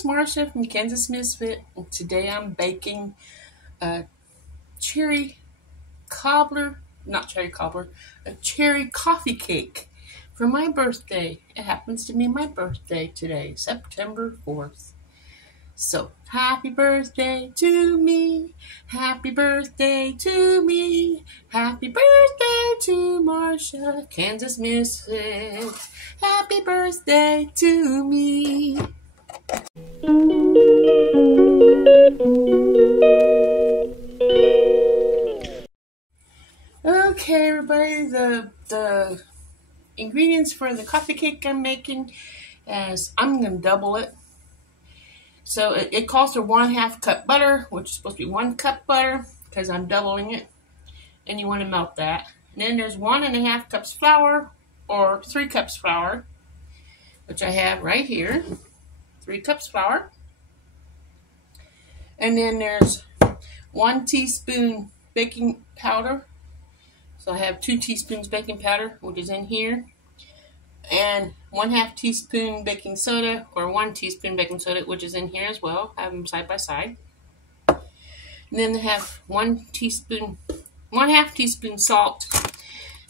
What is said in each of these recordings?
it's Marcia from Kansas Misfit, and today I'm baking a cherry a cherry coffee cake for my birthday. It happens to be my birthday today, September 4th. So, happy birthday to me, happy birthday to me, happy birthday to Marcia, Kansas Misfit, happy birthday to me. Okay, everybody, the ingredients for the coffee cake I'm making is I'm going to double it. So it calls for 1/2 cup butter, which is supposed to be 1 cup butter because I'm doubling it. And you want to melt that. And then there's 1.5 cups flour or 3 cups flour, which I have right here. 3 cups flour. And then there's 1 teaspoon baking powder. So I have 2 teaspoons baking powder, which is in here. And 1/2 teaspoon baking soda, or 1 teaspoon baking soda, which is in here as well. I have them side by side. And then I have 1/2 teaspoon salt.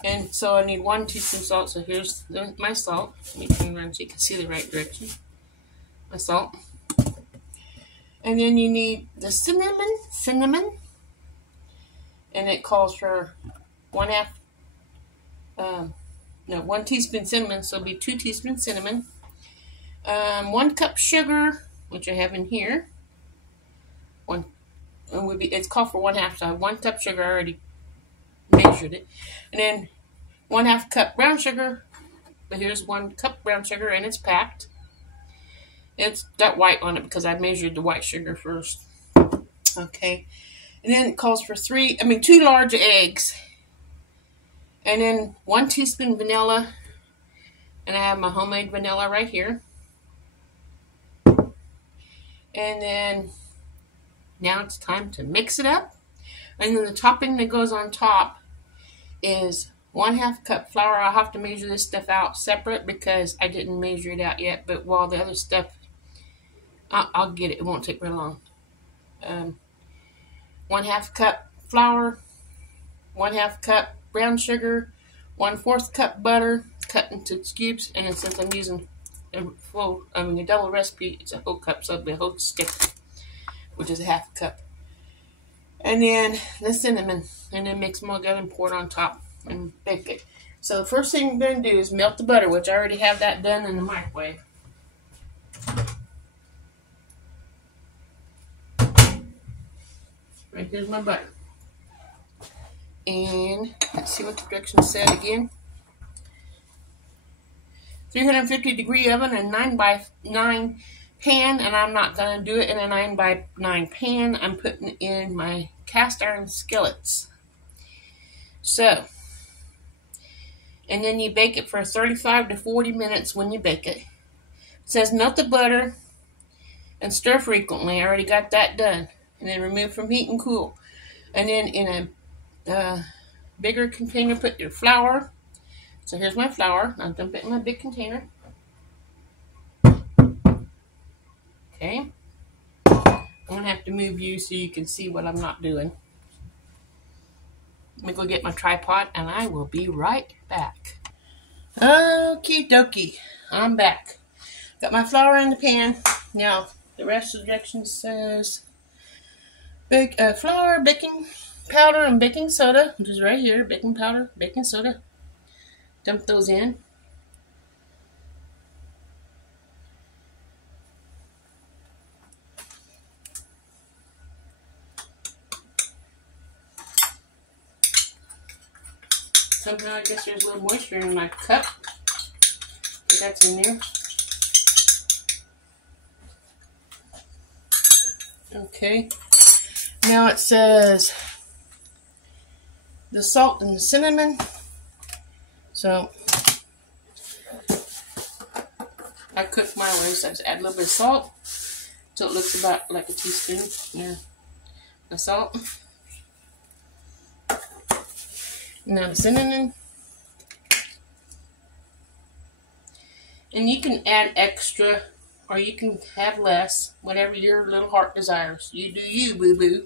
And so I need 1 teaspoon salt. So here's my salt. Let me turn around so you can see the right direction. My salt. And then you need the cinnamon. And it calls for 1 teaspoon cinnamon, so it'll be 2 teaspoons cinnamon. 1 cup sugar, which I have in here. It's called for 1/2, so I have 1 cup sugar. I already measured it. And then 1/2 cup brown sugar. But here's 1 cup brown sugar, and it's packed. It's got white on it because I measured the white sugar first. Okay. And then it calls for 2 large eggs. And then 1 teaspoon vanilla. And I have my homemade vanilla right here. And then now it's time to mix it up. And then the topping that goes on top is 1/2 cup flour. I'll have to measure this stuff out separate because I didn't measure it out yet. But while the other stuff, I'll get it. It won't take very long. 1/2 cup flour, 1/2 cup brown sugar, 1/4 cup butter cut into cubes, and since I'm using a double recipe, it's a whole cup, so it'll be a whole stick, which is 1/2 cup. And then the cinnamon, and then mix them all together and pour it on top and bake it. So the first thing we're going to do is melt the butter, which I already have that done in the microwave. Right, here's my butter. And let's see what the directions said again. 350-degree oven and 9x9 pan, and I'm not going to do it in a 9x9 pan. I'm putting it in my cast iron skillets. So, and then you bake it for 35 to 40 minutes when you bake it. It says melt the butter and stir frequently. I already got that done. And then remove from heat and cool. And then in a bigger container, put your flour. So here's my flour. I'm dump it in my big container. Okay. I'm going to have to move you so you can see what I'm not doing. Let me go get my tripod, and I will be right back. Okie dokie. I'm back. Got my flour in the pan. Now, the rest of the directions says flour, baking powder, and baking soda, which is right here. Baking powder, baking soda. Dump those in. Somehow I guess there's a little moisture in my cup. So that's in there. Okay. Now it says the salt and the cinnamon. So I cook my way, so I just add a little bit of salt so it looks about like a teaspoon. Yeah, the salt. Now the cinnamon. And you can add extra or you can have less, whatever your little heart desires. You do you, boo-boo.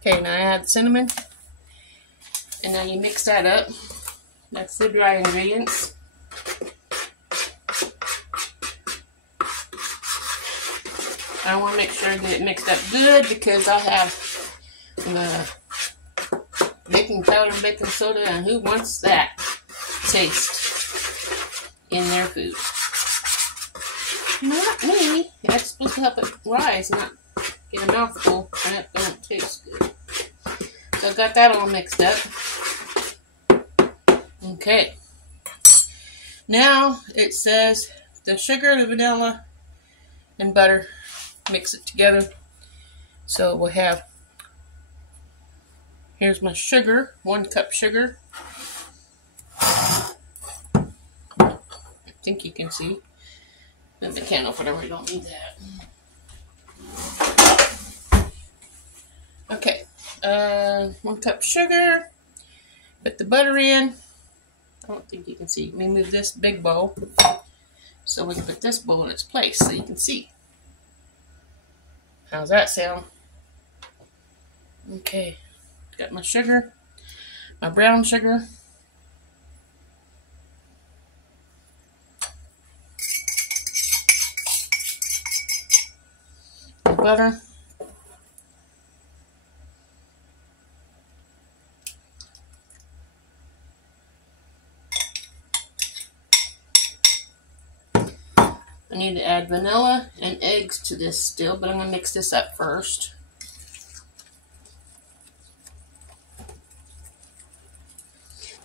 Okay, now I add cinnamon, and now you mix that up. That's the dry ingredients. I want to make sure I get it mixed up good because I have the baking powder, baking soda, and who wants that taste in their food? Not me. That's supposed to help it rise, not get a mouthful, and it don't taste good. So I got that all mixed up. Okay. Now it says the sugar, the vanilla, and butter. Mix it together. So we'll have, here's my sugar, 1 cup sugar. I think you can see. And the candle, whatever, we don't need that. Okay, 1 cup sugar. Put the butter in. I don't think you can see. Let me move this big bowl so we can put this bowl in its place so you can see. How's that sound? Okay, got my sugar, my brown sugar. My butter. I need to add vanilla and eggs to this still, but I'm going to mix this up first.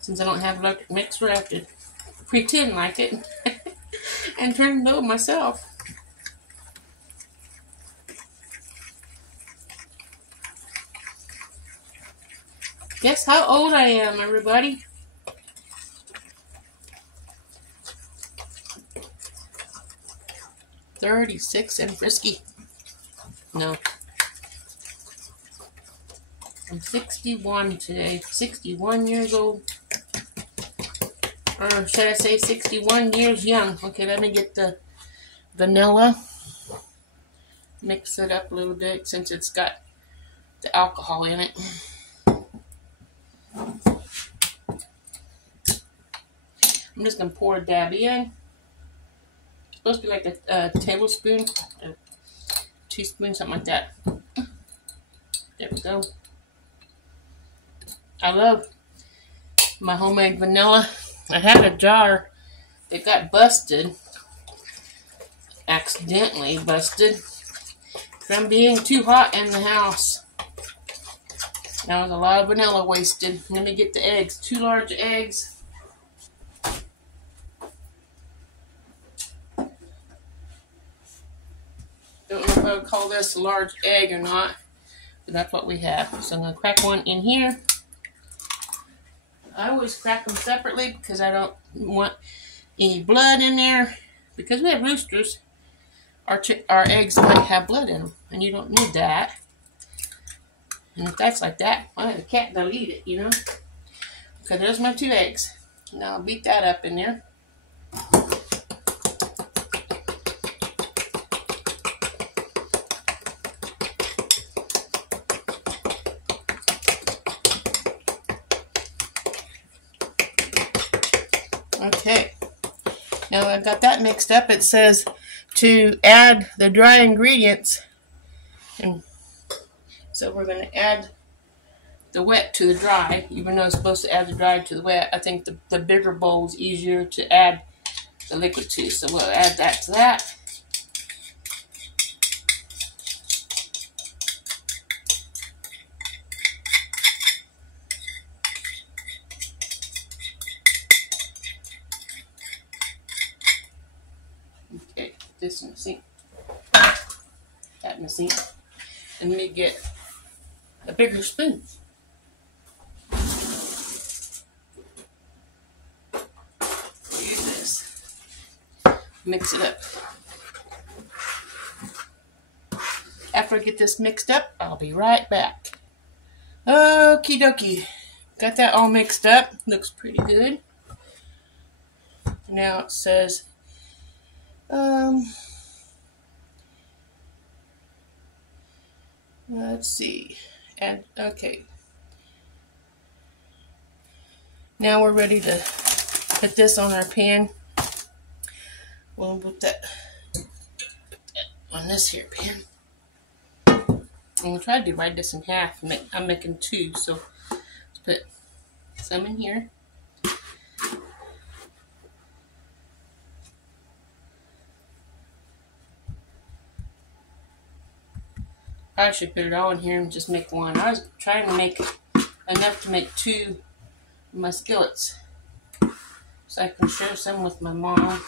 Since I don't have electric mixer, I have to pretend like it and turn it over myself. Guess how old I am, everybody? "36 and frisky." No. I'm 61 today. 61 years old. Or should I say 61 years young? Okay, let me get the vanilla. Mix it up a little bit since it's got the alcohol in it. I'm just going to pour a dab in. It's supposed to be like a tablespoon, a teaspoon, something like that. There we go. I love my homemade vanilla. I had a jar that got busted, accidentally busted, from being too hot in the house. That was a lot of vanilla wasted. Let me get the eggs. 2 large eggs. Don't know if I would call this a large egg or not, but that's what we have. So I'm going to crack one in here. I always crack them separately because I don't want any blood in there. Because we have roosters, our eggs might have blood in them, and you don't need that. And if that's like that, well, the cat will eat it, you know. Okay, there's my 2 eggs. Now I'll beat that up in there. Okay, now I've got that mixed up. It says to add the dry ingredients, and so we're going to add the wet to the dry, even though it's supposed to add the dry to the wet. I think the bigger bowl is easier to add the liquid to, so we'll add that to that. Okay, this in the sink, that in the sink, and let me get a bigger spoon. Use this. Mix it up. After I get this mixed up, I'll be right back. Okie dokie. Got that all mixed up. Looks pretty good. Now it says let's see. And okay. Now we're ready to put this on our pan. We'll put that on this here pan. I'm going to try to divide this in half. I'm making 2, so let's put some in here. I should put it all in here and just make 1. I was trying to make enough to make 2 of my skillets, so I can share some with my mom.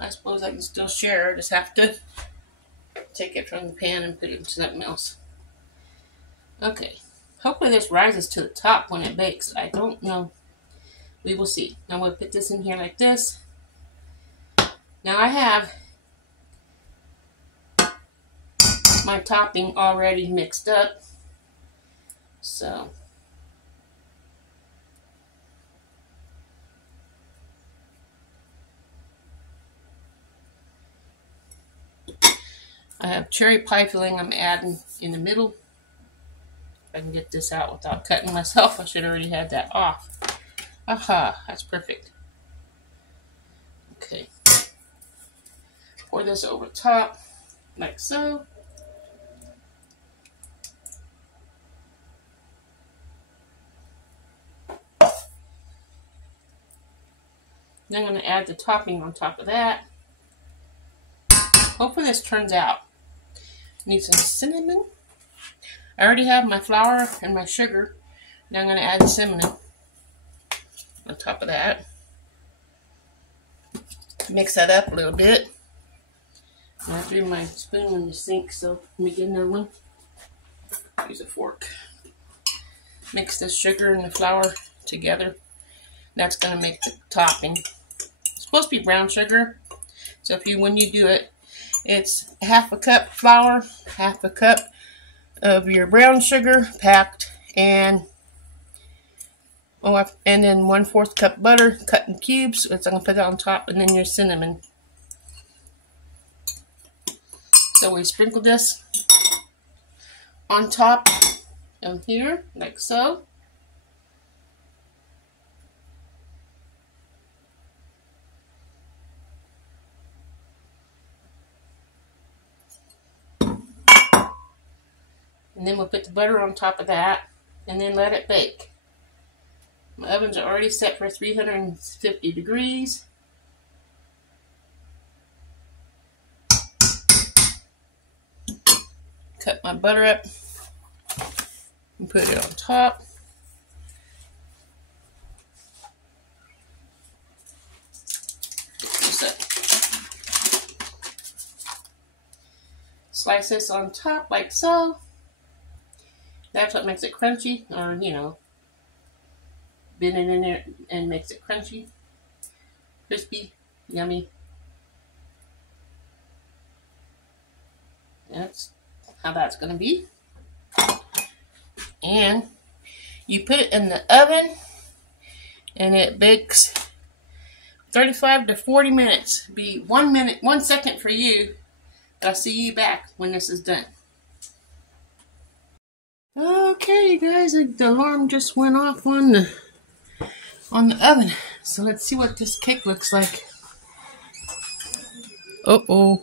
I suppose I can still share. I just have to take it from the pan and put it into something else. Okay. Hopefully this rises to the top when it bakes. I don't know. We will see. Now I'm going to put this in here like this. Now I have my topping already mixed up. So I have cherry pie filling I'm adding in the middle. If I can get this out without cutting myself, I should already have that off. Aha, that's perfect. Okay. Pour this over top, like so. Then I'm going to add the topping on top of that. Hopefully this turns out. Need some cinnamon. I already have my flour and my sugar. Now I'm going to add the cinnamon on top of that. Mix that up a little bit. I threw my spoon in the sink, so let me get another one. Use a fork. Mix the sugar and the flour together. That's going to make the topping. It's supposed to be brown sugar, so when you do it, it's 1/2 cup flour, 1/2 cup of your brown sugar packed, and then 1/4 cup butter cut in cubes. So I'm going to put that on top, and then your cinnamon. So we sprinkle this on top of here, like so. And then we'll put the butter on top of that, and then let it bake. My ovens are already set for 350 degrees. Cut my butter up and put it on top. Slice this on top like so. That's what makes it crunchy, or bend it in there and makes it crunchy, crispy, yummy. That's how that's going to be. And you put it in the oven, and it bakes 35 to 40 minutes. Be 1 second for you. I'll see you back when this is done. Okay, guys, the alarm just went off on the oven. So let's see what this cake looks like. Uh-oh.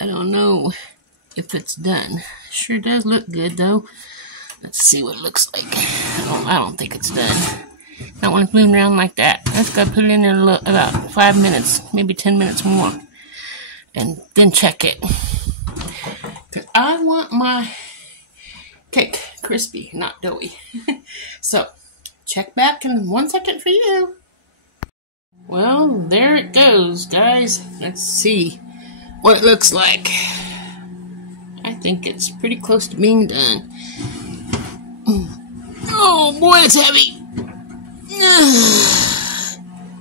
I don't know if it's done. Sure does look good, though. Let's see what it looks like. I don't think it's done. Not when it's moving around like that. Let's go put it in there about 5 minutes, maybe 10 minutes more. And then check it. Because I want my cake crispy, not doughy. So, check back in 1 second for you. Well, there it goes, guys. Let's see what it looks like. I think it's pretty close to being done. Oh boy, it's heavy.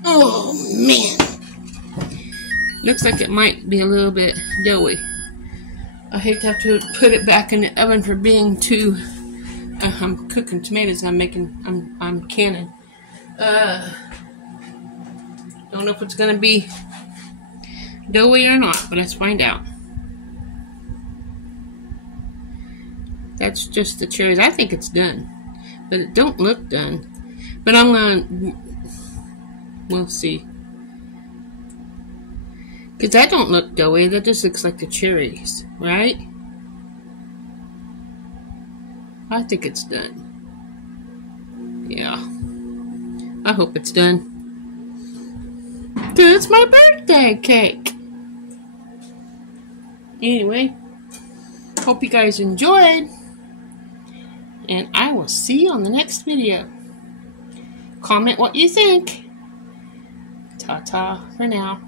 Oh man. Looks like it might be a little bit doughy. I hate to have to put it back in the oven for being too. I'm cooking tomatoes. I'm canning. Don't know if it's gonna be doughy or not, but let's find out. That's just the cherries. I think it's done, but it don't look done. But we'll see. Because that don't look doughy. That just looks like the cherries, right? I think it's done. Yeah. I hope it's done. It's my birthday cake. Anyway, hope you guys enjoyed. And I will see you on the next video. Comment what you think. Ta-ta for now.